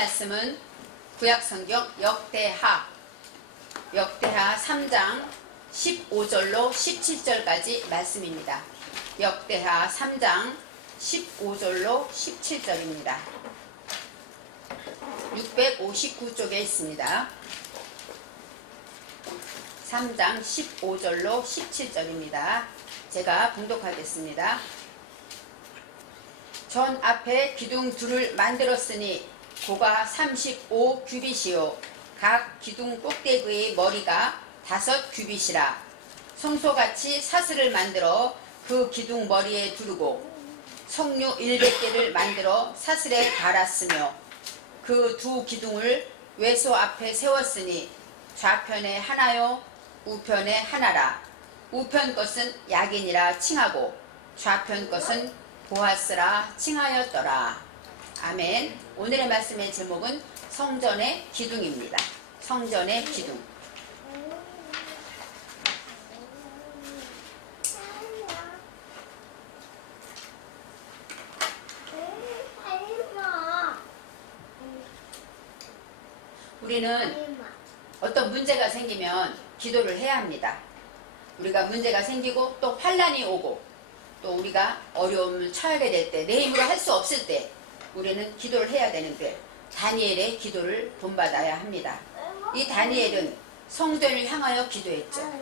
말씀은 구약성경 역대하 역대하 3장 15절로 17절까지 말씀입니다. 역대하 3장 15절로 17절입니다. 659쪽에 있습니다. 3장 15절로 17절입니다. 제가 봉독하겠습니다. 전 앞에 기둥 둘을 만들었으니 고가 35 규빗이요. 각 기둥 꼭대기의 머리가 다섯 규빗이라 성소같이 사슬을 만들어 그 기둥 머리에 두르고 석류 100개를 만들어 사슬에 달았으며 그 두 기둥을 외소 앞에 세웠으니 좌편에 하나요 우편에 하나라. 우편 것은 야긴이라 칭하고 좌편 것은 보아스라 칭하였더라 아멘. 오늘의 말씀의 제목은 성전의 기둥입니다. 성전의 기둥. 우리는 어떤 문제가 생기면 기도를 해야 합니다. 우리가 문제가 생기고 또 환란이 오고 또 우리가 어려움을 처하게 될 때 내 힘으로 할 수 없을 때 우리는 기도를 해야 되는데 다니엘의 기도를 본받아야 합니다. 이 다니엘은 성전을 향하여 기도했죠.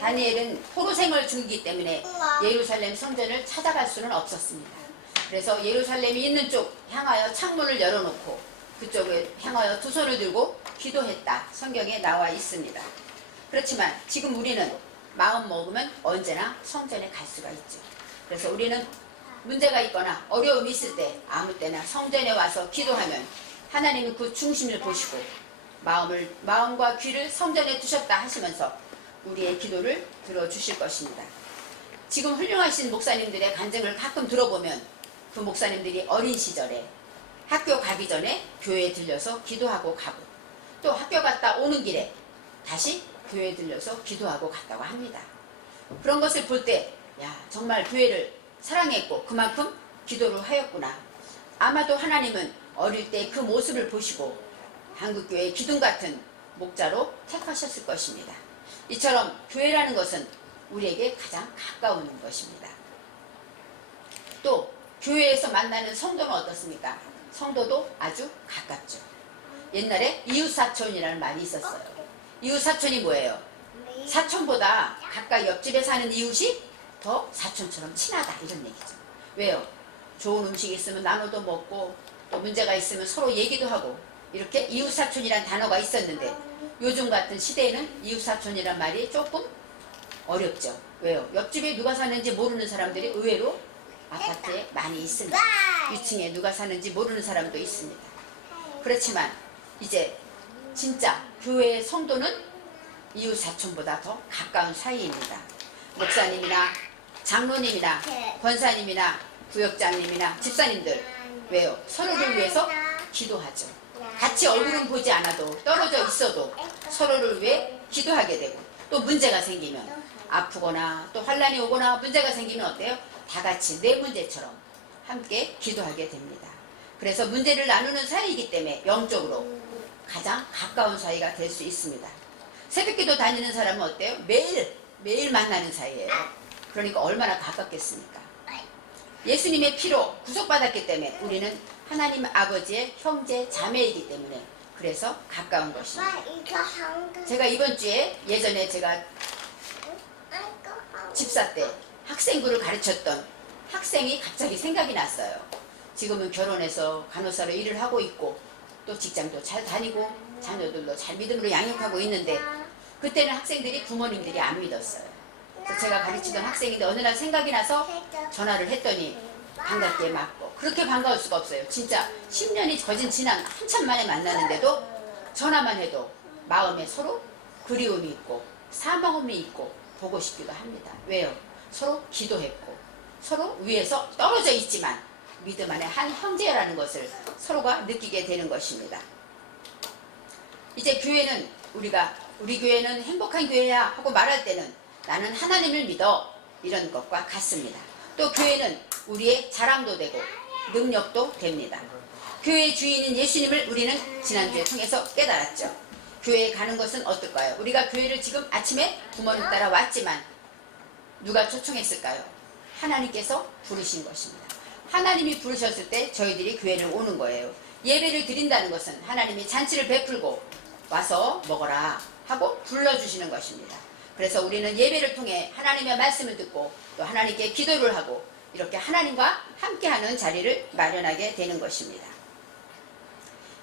다니엘은 포로생을 중이기 때문에 예루살렘 성전을 찾아갈 수는 없었습니다. 그래서 예루살렘이 있는 쪽 향하여 창문을 열어놓고 그쪽을 향하여 두 손을 들고 기도했다. 성경에 나와 있습니다. 그렇지만 지금 우리는 마음 먹으면 언제나 성전에 갈 수가 있죠. 그래서 우리는 문제가 있거나 어려움이 있을 때 아무 때나 성전에 와서 기도하면 하나님은 그 중심을 보시고 마음을 마음과 귀를 성전에 두셨다 하시면서 우리의 기도를 들어주실 것입니다. 지금 훌륭하신 목사님들의 간증을 가끔 들어보면 그 목사님들이 어린 시절에 학교 가기 전에 교회에 들려서 기도하고 가고 또 학교 갔다 오는 길에 다시 교회에 들려서 기도하고 갔다고 합니다. 그런 것을 볼 때, 야, 정말 교회를 사랑했고 그만큼 기도를 하였구나. 아마도 하나님은 어릴 때 그 모습을 보시고 한국교회 기둥 같은 목자로 택하셨을 것입니다. 이처럼 교회라는 것은 우리에게 가장 가까운 것입니다. 또 교회에서 만나는 성도는 어떻습니까? 성도도 아주 가깝죠. 옛날에 이웃사촌이라는 말이 있었어요. 이웃사촌이 뭐예요? 사촌보다 가까이 옆집에 사는 이웃이 더 사촌처럼 친하다 이런 얘기죠. 왜요? 좋은 음식 있으면 나눠도 먹고 또 문제가 있으면 서로 얘기도 하고 이렇게 이웃사촌이란 단어가 있었는데 요즘 같은 시대에는 이웃사촌이란 말이 조금 어렵죠. 왜요? 옆집에 누가 사는지 모르는 사람들이 의외로 아파트에 많이 있습니다. 위층에 누가 사는지 모르는 사람도 있습니다. 그렇지만 이제 진짜 교회의 성도는 이웃 사촌보다 더 가까운 사이입니다. 목사님이나 장로님이나 권사님이나 구역장님이나 집사님들 왜요? 서로를 위해서 기도하죠. 같이 얼굴은 보지 않아도 떨어져 있어도 서로를 위해 기도하게 되고 또 문제가 생기면 아프거나 또 환란이 오거나 문제가 생기면 어때요? 다 같이 내 문제처럼 함께 기도하게 됩니다. 그래서 문제를 나누는 사이이기 때문에 영적으로 가장 가까운 사이가 될 수 있습니다. 새벽기도 다니는 사람은 어때요? 매일 매일 만나는 사이예요. 그러니까 얼마나 가깝겠습니까? 예수님의 피로 구속받았기 때문에 우리는 하나님 아버지의 형제 자매이기 때문에 그래서 가까운 것입니다. 제가 이번 주에 예전에 제가 집사 때 학생부를 가르쳤던 학생이 갑자기 생각이 났어요. 지금은 결혼해서 간호사로 일을 하고 있고 또 직장도 잘 다니고 자녀들도 잘 믿음으로 양육하고 있는데 그때는 학생들이 부모님들이 안 믿었어요. 제가 가르치던 학생인데 어느 날 생각이 나서 전화를 했더니 반갑게 맞고 그렇게 반가울 수가 없어요. 진짜 10년이 거진 지난 한참 만에 만나는데도 전화만 해도 마음에 서로 그리움이 있고 사망음이 있고 보고 싶기도 합니다. 왜요? 서로 기도했고 서로 위에서 떨어져 있지만 믿음 안에 한 형제라는 것을 서로가 느끼게 되는 것입니다. 이제 교회는 우리가 우리 교회는 행복한 교회야 하고 말할 때는 나는 하나님을 믿어 이런 것과 같습니다. 또 교회는 우리의 자랑도 되고 능력도 됩니다. 교회 주인인 예수님을 우리는 지난주에 통해서 깨달았죠. 교회에 가는 것은 어떨까요? 우리가 교회를 지금 아침에 부모님 따라 왔지만 누가 초청했을까요? 하나님께서 부르신 것입니다. 하나님이 부르셨을 때 저희들이 교회를 오는 거예요. 예배를 드린다는 것은 하나님이 잔치를 베풀고 와서 먹어라 하고 불러주시는 것입니다. 그래서 우리는 예배를 통해 하나님의 말씀을 듣고 또 하나님께 기도를 하고 이렇게 하나님과 함께하는 자리를 마련하게 되는 것입니다.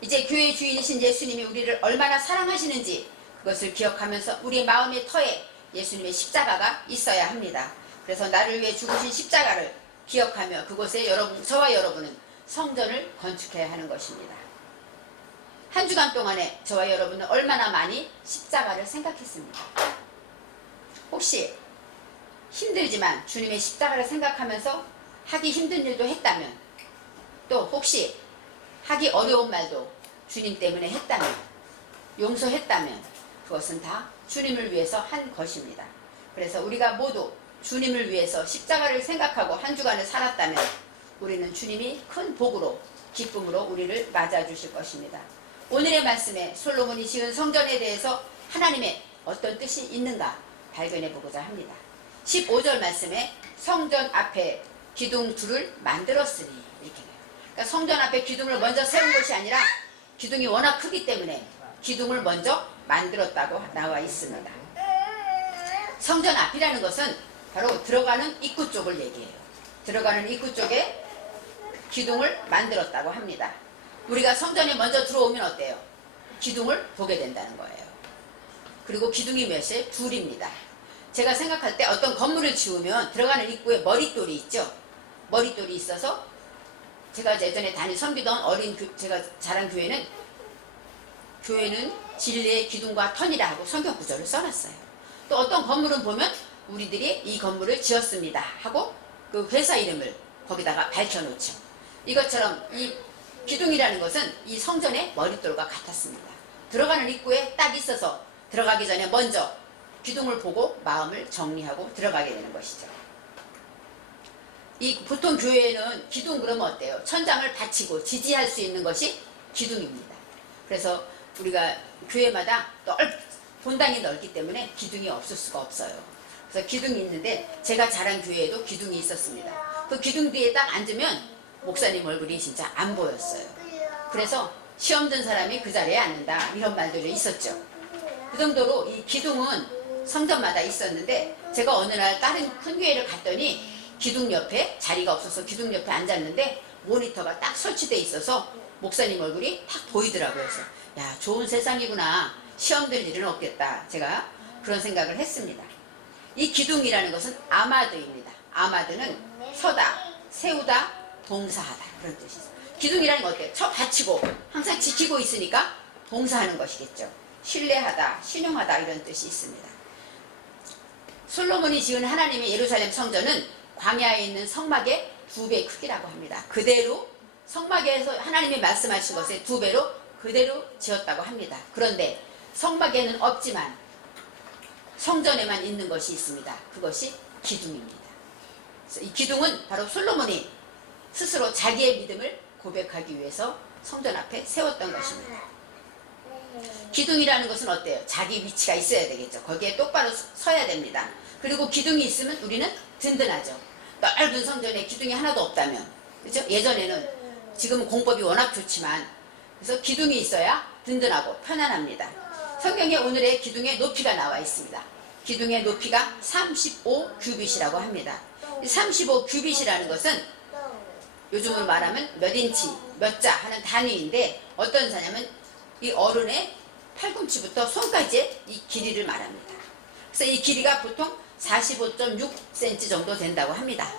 이제 교회 주인이신 예수님이 우리를 얼마나 사랑하시는지 그것을 기억하면서 우리 마음의 터에 예수님의 십자가가 있어야 합니다. 그래서 나를 위해 죽으신 십자가를 기억하며 그곳에 여러분, 저와 여러분은 성전을 건축해야 하는 것입니다. 한 주간 동안에 저와 여러분은 얼마나 많이 십자가를 생각했습니까? 혹시 힘들지만 주님의 십자가를 생각하면서 하기 힘든 일도 했다면 또 혹시 하기 어려운 말도 주님 때문에 했다면 용서했다면 그것은 다 주님을 위해서 한 것입니다. 그래서 우리가 모두 주님을 위해서 십자가를 생각하고 한 주간을 살았다면 우리는 주님이 큰 복으로 기쁨으로 우리를 맞아 주실 것입니다. 오늘의 말씀에 솔로몬이 지은 성전에 대해서 하나님의 어떤 뜻이 있는가 발견해 보고자 합니다. 15절 말씀에 성전 앞에 기둥 둘을 만들었으니 이렇게 돼요. 그러니까 성전 앞에 기둥을 먼저 세운 것이 아니라 기둥이 워낙 크기 때문에 기둥을 먼저 만들었다고 나와 있습니다. 성전 앞이라는 것은 바로 들어가는 입구 쪽을 얘기해요. 들어가는 입구 쪽에 기둥을 만들었다고 합니다. 우리가 성전에 먼저 들어오면 어때요? 기둥을 보게 된다는 거예요. 그리고 기둥이 몇이에요? 둘입니다. 제가 생각할 때 어떤 건물을 지으면 들어가는 입구에 머릿돌이 있죠. 머릿돌이 있어서 제가 예전에 다니 섬기던 어린 교, 제가 자란 교회는 교회는 진리의 기둥과 턴이라 하고 성경 구절을 써놨어요. 또 어떤 건물은 보면 우리들이 이 건물을 지었습니다 하고 그 회사 이름을 거기다가 밝혀놓죠. 이것처럼 이 기둥이라는 것은 이 성전의 머릿돌과 같았습니다. 들어가는 입구에 딱 있어서 들어가기 전에 먼저 기둥을 보고 마음을 정리하고 들어가게 되는 것이죠. 이 보통 교회는 기둥 그러면 어때요? 천장을 받치고 지지할 수 있는 것이 기둥입니다. 그래서 우리가 교회마다 넓, 본당이 넓기 때문에 기둥이 없을 수가 없어요. 그래서 기둥이 있는데 제가 자란 교회에도 기둥이 있었습니다. 그 기둥 뒤에 딱 앉으면 목사님 얼굴이 진짜 안 보였어요. 그래서 시험 든 사람이 그 자리에 앉는다 이런 말들이 있었죠. 그 정도로 이 기둥은 성전마다 있었는데 제가 어느 날 다른 큰 교회를 갔더니 기둥 옆에 자리가 없어서 기둥 옆에 앉았는데 모니터가 딱 설치돼 있어서 목사님 얼굴이 탁 보이더라고요. 그래서 야 좋은 세상이구나 시험 될 일은 없겠다 제가 그런 생각을 했습니다. 이 기둥이라는 것은 아마드입니다. 아마드는 서다, 세우다, 봉사하다 그런 뜻이 있어요. 기둥이라는 건 어때요? 쳐 받치고 항상 지키고 있으니까 봉사하는 것이겠죠. 신뢰하다, 신용하다 이런 뜻이 있습니다. 솔로몬이 지은 하나님의 예루살렘 성전은 광야에 있는 성막의 두 배 크기라고 합니다. 그대로 성막에서 하나님이 말씀하신 것의 두 배로 그대로 지었다고 합니다. 그런데 성막에는 없지만 성전에만 있는 것이 있습니다. 그것이 기둥입니다. 이 기둥은 바로 솔로몬이 스스로 자기의 믿음을 고백하기 위해서 성전 앞에 세웠던 것입니다. 기둥이라는 것은 어때요? 자기 위치가 있어야 되겠죠. 거기에 똑바로 서야 됩니다. 그리고 기둥이 있으면 우리는 든든하죠. 넓은 성전에 기둥이 하나도 없다면, 그죠? 예전에는 지금은 공법이 워낙 좋지만, 그래서 기둥이 있어야 든든하고 편안합니다. 성경에 오늘의 기둥의 높이가 나와 있습니다. 기둥의 높이가 35 규빗이라고 합니다. 35 규빗이라는 것은 요즘으로 말하면 몇 인치, 몇 자 하는 단위인데 어떤 자냐면 이 어른의 팔꿈치부터 손까지의 이 길이를 말합니다. 그래서 이 길이가 보통 45.6cm 정도 된다고 합니다.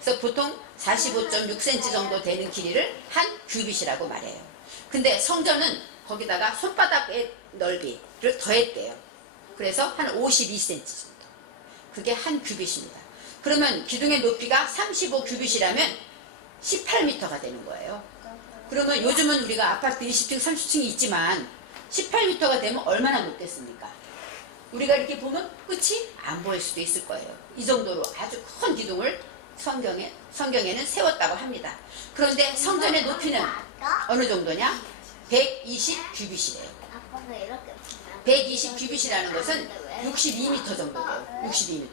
그래서 보통 45.6cm 정도 되는 길이를 한 규빗이라고 말해요. 근데 성전은 거기다가 손바닥의 넓이를 더했대요. 그래서 한 52cm 정도. 그게 한 규빗입니다. 그러면 기둥의 높이가 35 규빗이라면 18m가 되는 거예요. 그러면 요즘은 우리가 아파트 20층, 30층이 있지만 18m가 되면 얼마나 높겠습니까? 우리가 이렇게 보면 끝이 안 보일 수도 있을 거예요. 이 정도로 아주 큰 기둥을 성경에 성경에는 세웠다고 합니다. 그런데 성전의 높이는 어느 정도냐? 120 규빗이래요. 아빠가 이렇게 120 규빗이라는 것은 62m 정도예요. 62m.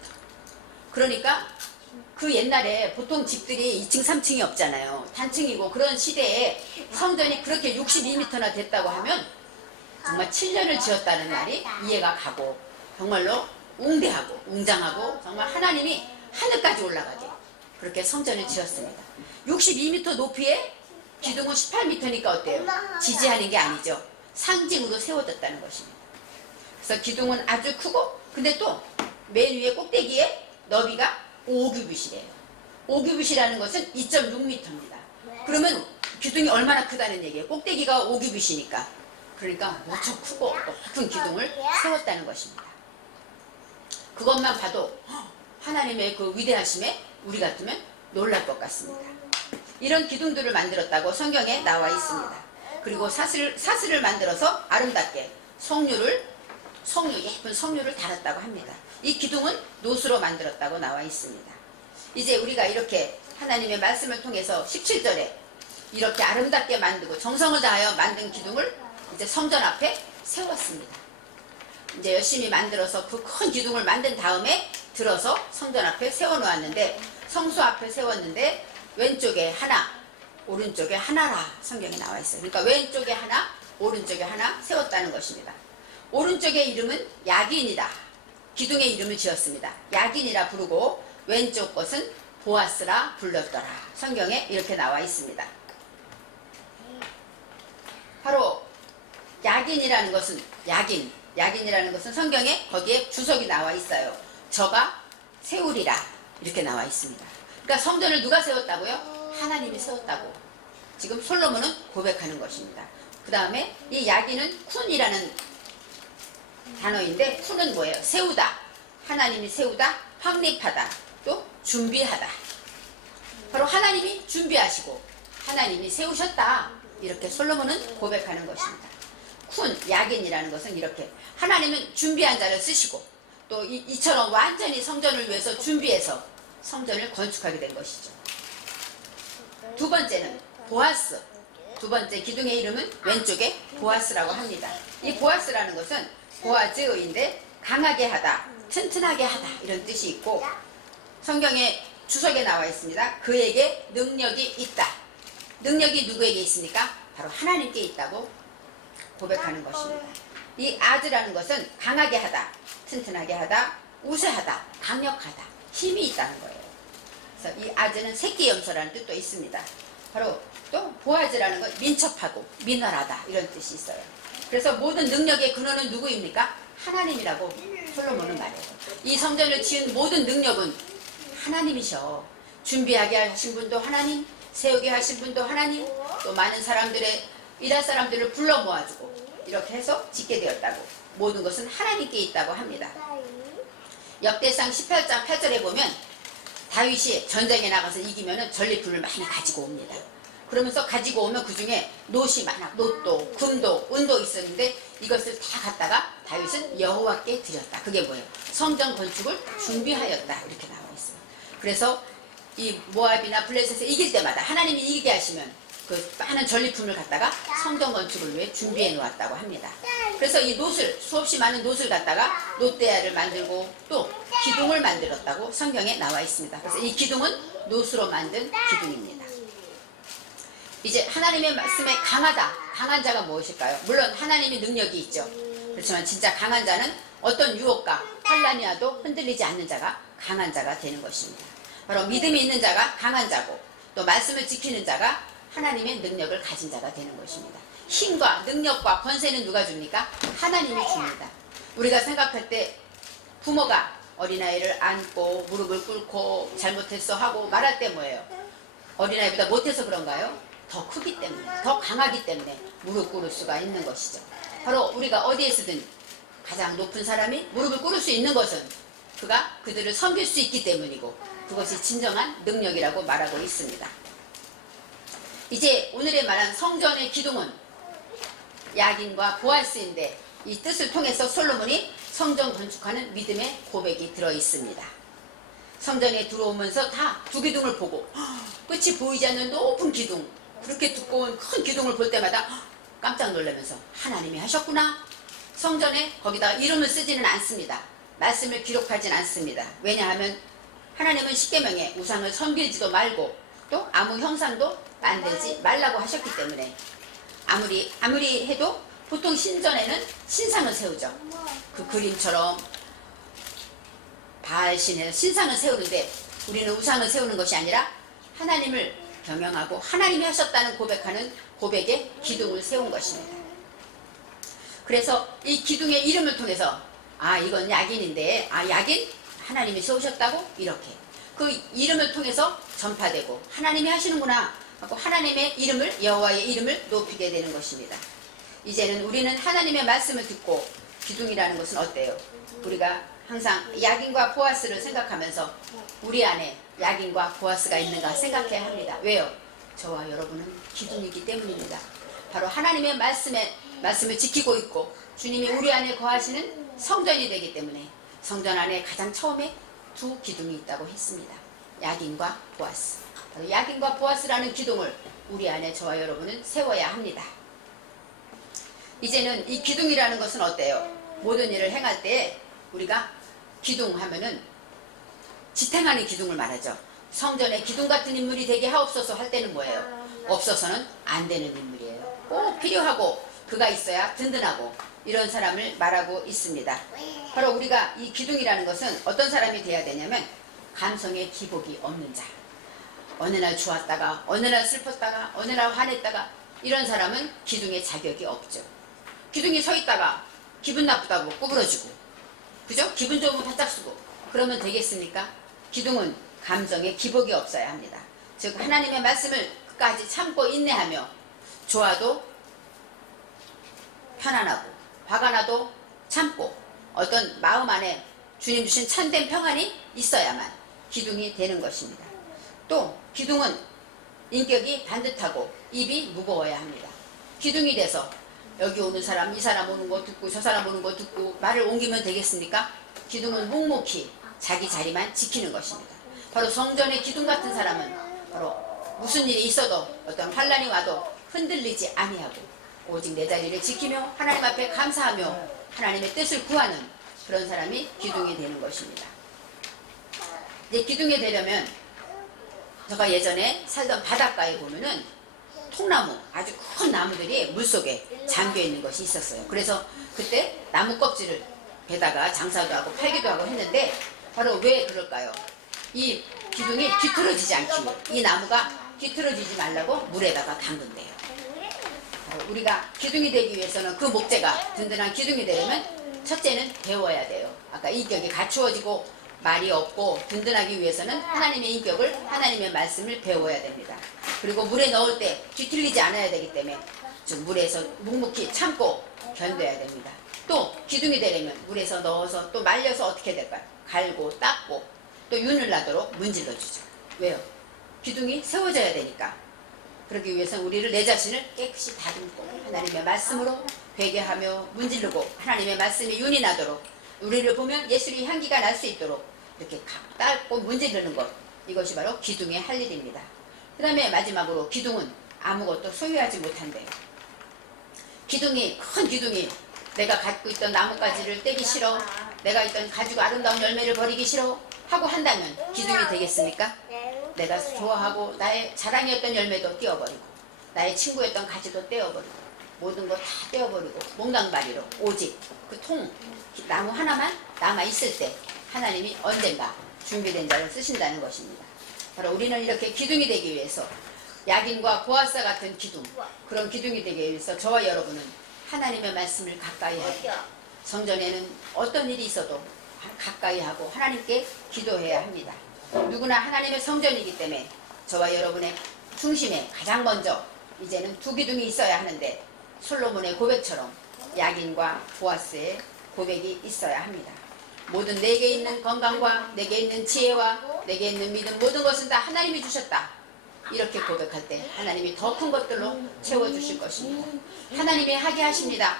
그러니까 그 옛날에 보통 집들이 2층, 3층이 없잖아요. 단층이고 그런 시대에 성전이 그렇게 62m나 됐다고 하면 정말 7년을 지었다는 말이 이해가 가고 정말로 웅대하고 웅장하고 정말 하나님이 하늘까지 올라가게 그렇게 성전을 지었습니다. 62m 높이에 기둥은 18m니까 어때요? 지지하는 게 아니죠. 상징으로 세워졌다는 것입니다. 그래서 기둥은 아주 크고 근데 또 맨 위에 꼭대기에 너비가 5규빗이래요. 5규빗이라는 것은 2.6m입니다. 그러면 기둥이 얼마나 크다는 얘기예요. 꼭대기가 5규빗이니까. 그러니까 무척 크고 높은 기둥을 세웠다는 것입니다. 그것만 봐도 하나님의 그 위대하심에 우리 같으면 놀랄 것 같습니다. 이런 기둥들을 만들었다고 성경에 나와 있습니다. 그리고 사슬, 사슬을 만들어서 아름답게 성류를 성류, 예쁜 성류를 달았다고 합니다. 이 기둥은 노수로 만들었다고 나와 있습니다. 이제 우리가 이렇게 하나님의 말씀을 통해서 17절에 이렇게 아름답게 만들고 정성을 다하여 만든 기둥을 이제 성전 앞에 세웠습니다. 이제 열심히 만들어서 그 큰 기둥을 만든 다음에 들어서 성전 앞에 세워놓았는데 성수 앞에 세웠는데 왼쪽에 하나 오른쪽에 하나라 성경에 나와 있어요. 그러니까 왼쪽에 하나 오른쪽에 하나 세웠다는 것입니다. 오른쪽의 이름은 야긴이다. 기둥의 이름을 지었습니다. 야긴이라 부르고 왼쪽 것은 보아스라 불렀더라. 성경에 이렇게 나와 있습니다. 바로 야긴이라는 것은 야긴, 야긴이라는 것은 성경에 거기에 주석이 나와 있어요. 저가 세우리라 이렇게 나와 있습니다. 그러니까 성전을 누가 세웠다고요? 하나님이 세웠다고. 지금 솔로몬은 고백하는 것입니다. 그 다음에 이 야긴은 쿤이라는 단어인데 쿤은 뭐예요? 세우다. 하나님이 세우다, 확립하다, 또 준비하다. 바로 하나님이 준비하시고 하나님이 세우셨다. 이렇게 솔로몬은 고백하는 것입니다. 쿤, 야긴이라는 것은 이렇게 하나님은 준비한 자를 쓰시고 또 이, 이처럼 완전히 성전을 위해서 준비해서 성전을 건축하게 된 것이죠. 두 번째는 보아스. 두 번째 기둥의 이름은 왼쪽에 보아스라고 합니다. 이 보아스라는 것은 보아즈인데 강하게 하다, 튼튼하게 하다 이런 뜻이 있고 성경에 주석에 나와 있습니다. 그에게 능력이 있다. 능력이 누구에게 있습니까? 바로 하나님께 있다고 고백하는 것입니다. 이 아드라는 것은 강하게 하다, 튼튼하게 하다, 우세하다, 강력하다, 힘이 있다는 거예요. 그래서 이 아즈는 새끼 염소라는 뜻도 있습니다. 바로 또 보아즈라는 건 민첩하고 민활하다 이런 뜻이 있어요. 그래서 모든 능력의 근원은 누구입니까? 하나님이라고 솔로몬은 말해요. 이 성전을 지은 모든 능력은 하나님이셔. 준비하게 하신 분도 하나님, 세우게 하신 분도 하나님, 또 많은 사람들의 일할 사람들을 불러 모아주고 이렇게 해서 짓게 되었다고. 모든 것은 하나님께 있다고 합니다. 역대상 18장 8절에 보면 다윗이 전쟁에 나가서 이기면은 전리품을 많이 가지고 옵니다. 그러면서 가지고 오면 그 중에 노시 많아, 노도, 금도, 은도 있었는데 이것을 다 갖다가 다윗은 여호와께 드렸다. 그게 뭐예요? 성전 건축을 준비하였다. 이렇게 나와 있어요. 그래서 이 모압이나 블레셋에 이길 때마다 하나님이 이기게 하시면 그 많은 전리품을 갖다가 성전 건축을 위해 준비해 놓았다고 합니다. 그래서 이 노슬 수없이 많은 노슬 갖다가 롯데야를 만들고 또 기둥을 만들었다고 성경에 나와 있습니다. 그래서 이 기둥은 노수로 만든 기둥입니다. 이제 하나님의 말씀에 강하다. 강한 자가 무엇일까요? 물론 하나님의 능력이 있죠. 그렇지만 진짜 강한 자는 어떤 유혹과 환란이 와도 흔들리지 않는 자가 강한 자가 되는 것입니다. 바로 믿음이 있는 자가 강한 자고 또 말씀을 지키는 자가 하나님의 능력을 가진 자가 되는 것입니다. 힘과 능력과 권세는 누가 줍니까? 하나님이 줍니다. 우리가 생각할 때 부모가 어린아이를 안고 무릎을 꿇고 잘못했어 하고 말할 때 뭐예요? 어린아이보다 못해서 그런가요? 더 크기 때문에, 더 강하기 때문에 무릎 꿇을 수가 있는 것이죠. 바로 우리가 어디에서든 가장 높은 사람이 무릎을 꿇을 수 있는 것은 그가 그들을 섬길 수 있기 때문이고 그것이 진정한 능력이라고 말하고 있습니다. 이제 오늘의 말한 성전의 기둥은 야긴과 보아스인데 이 뜻을 통해서 솔로몬이 성전 건축하는 믿음의 고백이 들어 있습니다. 성전에 들어오면서 다 두 기둥을 보고 끝이 보이지 않는 높은 기둥 그렇게 두꺼운 큰 기둥을 볼 때마다 깜짝 놀라면서 하나님이 하셨구나. 성전에 거기다가 이름을 쓰지는 않습니다. 말씀을 기록하진 않습니다. 왜냐하면 하나님은 십계명에 우상을 섬기지도 말고 또 아무 형상도 만들지 말라고 하셨기 때문에 아무리 아무리 해도 보통 신전에는 신상을 세우죠. 그 그림처럼 바알 신에 신상을 세우는데 우리는 우상을 세우는 것이 아니라 하나님을 경영하고 하나님이 하셨다는 고백하는 고백에 기둥을 세운 것입니다. 그래서 이 기둥의 이름을 통해서 아 이건 약인인데 아 약인 하나님이 세우셨다고 이렇게 그 이름을 통해서 전파되고 하나님이 하시는구나 하고 하나님의 이름을 여호와의 이름을 높이게 되는 것입니다. 이제는 우리는 하나님의 말씀을 듣고 기둥이라는 것은 어때요? 우리가 항상 야긴과 보아스를 생각하면서 우리 안에 야긴과 보아스가 있는가 생각해야 합니다. 왜요? 저와 여러분은 기둥이기 때문입니다. 바로 하나님의 말씀에 말씀을 지키고 있고 주님이 우리 안에 거하시는 성전이 되기 때문에 성전 안에 가장 처음에 두 기둥이 있다고 했습니다. 야긴과 보아스. 바로 야긴과 보아스라는 기둥을 우리 안에 저와 여러분은 세워야 합니다. 이제는 이 기둥이라는 것은 어때요? 모든 일을 행할 때 우리가 기둥 하면은 지탱하는 기둥을 말하죠. 성전에 기둥 같은 인물이 되게 하옵소서 할 때는 뭐예요? 없어서는 안 되는 인물이에요. 꼭 필요하고 그가 있어야 든든하고 이런 사람을 말하고 있습니다. 바로 우리가 이 기둥이라는 것은 어떤 사람이 돼야 되냐면 감성의 기복이 없는 자. 어느 날 좋았다가 어느 날 슬펐다가 어느 날 화냈다가 이런 사람은 기둥의 자격이 없죠. 기둥이 서 있다가 기분 나쁘다고 구부러지고 그죠? 기분 좋으면 바짝 쓰고 그러면 되겠습니까? 기둥은 감정에 기복이 없어야 합니다. 즉 하나님의 말씀을 끝까지 참고 인내하며 좋아도 편안하고 화가 나도 참고 어떤 마음 안에 주님 주신 참된 평안이 있어야만 기둥이 되는 것입니다. 또 기둥은 인격이 반듯하고 입이 무거워야 합니다. 기둥이 돼서 여기 오는 사람, 이 사람 오는 거 듣고 저 사람 오는 거 듣고 말을 옮기면 되겠습니까? 기둥은 묵묵히 자기 자리만 지키는 것입니다. 바로 성전의 기둥 같은 사람은 바로 무슨 일이 있어도 어떤 환란이 와도 흔들리지 아니하고 오직 내 자리를 지키며 하나님 앞에 감사하며 하나님의 뜻을 구하는 그런 사람이 기둥이 되는 것입니다. 이제 기둥이 되려면 제가 예전에 살던 바닷가에 보면은 통나무 아주 큰 나무들이 물속에 잠겨 있는 것이 있었어요. 그래서 그때 나무 껍질을 배다가 장사도 하고 팔기도 하고 했는데 바로 왜 그럴까요? 이 기둥이 뒤틀어지지 않기 위해 이 나무가 뒤틀어지지 말라고 물에다가 담근대요. 우리가 기둥이 되기 위해서는 그 목재가 든든한 기둥이 되려면 첫째는 배워야 돼요. 아까 인격이 갖추어지고 말이 없고 든든하기 위해서는 하나님의 인격을 하나님의 말씀을 배워야 됩니다. 그리고 물에 넣을 때 뒤틀리지 않아야 되기 때문에 좀 물에서 묵묵히 참고 견뎌야 됩니다. 또 기둥이 되려면 물에서 넣어서 또 말려서 어떻게 될까요? 갈고 닦고 또 윤을 나도록 문질러 주죠. 왜요? 기둥이 세워져야 되니까. 그러기 위해서 우리를 내 자신을 깨끗이 다듬고 하나님의 말씀으로 회개하며 문지르고 하나님의 말씀이 윤이 나도록 우리를 보면 예수의 향기가 날 수 있도록 이렇게 각 닦고 문지르는 것 이것이 바로 기둥의 할 일입니다. 그 다음에 마지막으로 기둥은 아무것도 소유하지 못한대요. 기둥이 큰 기둥이 내가 갖고 있던 나뭇가지를 떼기 싫어 내가 있던 가지고 아름다운 열매를 버리기 싫어 하고 한다면 기둥이 되겠습니까? 내가 좋아하고 나의 자랑이었던 열매도 떼어버리고 나의 친구였던 가지도 떼어버리고 모든 거 다 떼어버리고 몽강바리로 오직 그 통 나무 하나만 남아 있을 때 하나님이 언젠가 준비된 자를 쓰신다는 것입니다. 바로 우리는 이렇게 기둥이 되기 위해서 약인과 보아사 같은 기둥 그런 기둥이 되기 위해서 저와 여러분은 하나님의 말씀을 가까이 하고 성전에는 어떤 일이 있어도 가까이 하고 하나님께 기도해야 합니다. 누구나 하나님의 성전이기 때문에 저와 여러분의 중심에 가장 먼저 이제는 두 기둥이 있어야 하는데 솔로몬의 고백처럼 약인과 보아스의 고백이 있어야 합니다. 모든 내게 있는 건강과 내게 있는 지혜와 내게 있는 믿음 모든 것은 다 하나님이 주셨다. 이렇게 고백할 때 하나님이 더 큰 것들로 채워주실 것입니다. 하나님이 하게 하십니다.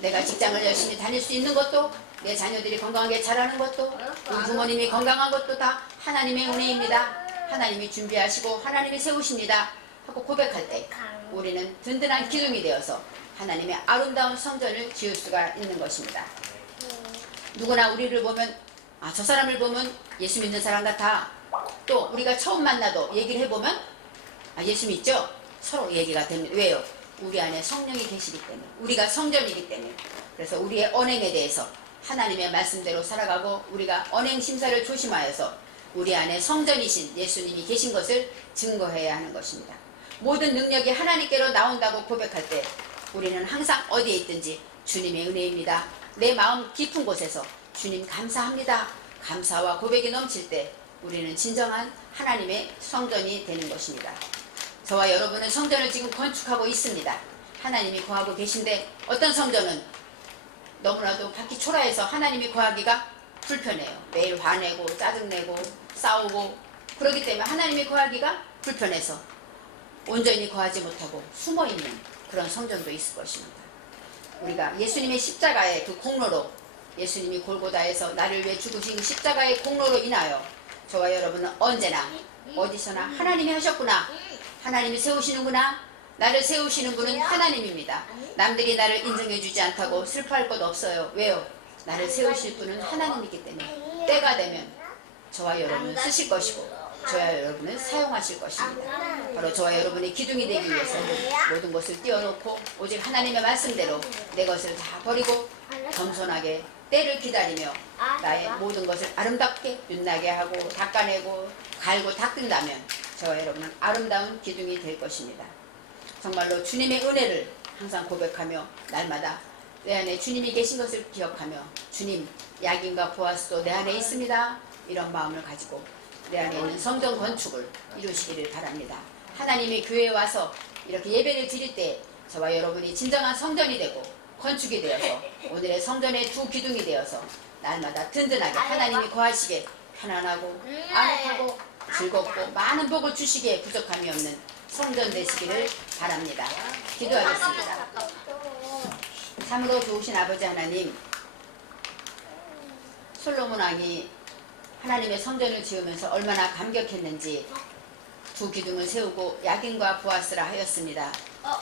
내가 직장을 열심히 다닐 수 있는 것도 내 자녀들이 건강하게 자라는 것도 우리 부모님이 건강한 것도 다 하나님의 은혜입니다. 하나님이 준비하시고 하나님이 세우십니다. 하고 고백할 때 우리는 든든한 기둥이 되어서 하나님의 아름다운 성전을 지을 수가 있는 것입니다. 누구나 우리를 보면 아 저 사람을 보면 예수 믿는 사람 같아. 또 우리가 처음 만나도 얘기를 해보면 아 예수 믿죠? 서로 얘기가 됩니다. 왜요? 우리 안에 성령이 계시기 때문에 우리가 성전이기 때문에 그래서 우리의 언행에 대해서 하나님의 말씀대로 살아가고 우리가 언행 심사를 조심하여서 우리 안에 성전이신 예수님이 계신 것을 증거해야 하는 것입니다. 모든 능력이 하나님께로 나온다고 고백할 때 우리는 항상 어디에 있든지 주님의 은혜입니다. 내 마음 깊은 곳에서 주님 감사합니다. 감사와 고백이 넘칠 때 우리는 진정한 하나님의 성전이 되는 것입니다. 저와 여러분은 성전을 지금 건축하고 있습니다. 하나님이 거하고 계신데 어떤 성전은 너무나도 바퀴 초라해서 하나님이 거하기가 불편해요. 매일 화내고 짜증내고 싸우고 그렇기 때문에 하나님이 거하기가 불편해서 온전히 거하지 못하고 숨어 있는 그런 성전도 있을 것입니다. 우리가 예수님의 십자가의 그 공로로 예수님이 골고다에서 나를 위해 죽으신 그 십자가의 공로로 인하여 저와 여러분은 언제나 어디서나 하나님이 하셨구나 하나님이 세우시는구나 나를 세우시는 분은 하나님입니다. 남들이 나를 인정해주지 않다고 슬퍼할 것 없어요. 왜요? 나를 세우실 분은 하나님이기 때문에 때가 되면 저와 여러분을 쓰실 것이고 저와 여러분을 사용하실 것입니다. 바로 저와 여러분의 기둥이 되기 위해서 모든 것을 띄워놓고 오직 하나님의 말씀대로 내 것을 다 버리고 겸손하게 때를 기다리며 나의 모든 것을 아름답게 빛나게 하고 닦아내고 갈고 닦는다면 저와 여러분은 아름다운 기둥이 될 것입니다. 정말로 주님의 은혜를 항상 고백하며 날마다 내 안에 주님이 계신 것을 기억하며 주님 약인과 보아스도 내 안에 있습니다. 이런 마음을 가지고 내 안에 있는 성전 건축을 이루시기를 바랍니다. 하나님의 교회에 와서 이렇게 예배를 드릴 때 저와 여러분이 진정한 성전이 되고 건축이 되어서 오늘의 성전의 두 기둥이 되어서 날마다 든든하게 하나님이 거하시게 편안하고 아늑하고 즐겁고 많은 복을 주시기에 부족함이 없는 성전 되시기를 바랍니다. 기도하겠습니다. 참으로 좋으신 아버지 하나님, 솔로몬 왕이 하나님의 성전을 지으면서 얼마나 감격했는지 두 기둥을 세우고 야긴과 보아스라 하였습니다.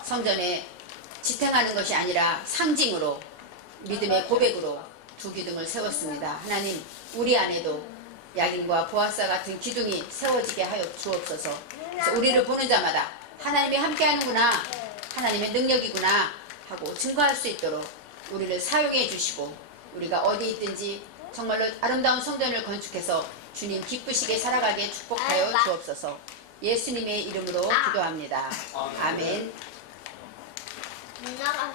성전에 지탱하는 것이 아니라 상징으로 믿음의 고백으로 두 기둥을 세웠습니다. 하나님, 우리 안에도 야긴과 보아스와 같은 기둥이 세워지게 하여 주옵소서. 우리를 보는 자마다 하나님이 함께하는구나, 하나님의 능력이구나 하고 증거할 수 있도록 우리를 사용해 주시고 우리가 어디 있든지 정말로 아름다운 성전을 건축해서 주님 기쁘시게 살아가게 축복하여 주옵소서. 예수님의 이름으로 기도합니다. 아멘. 누나가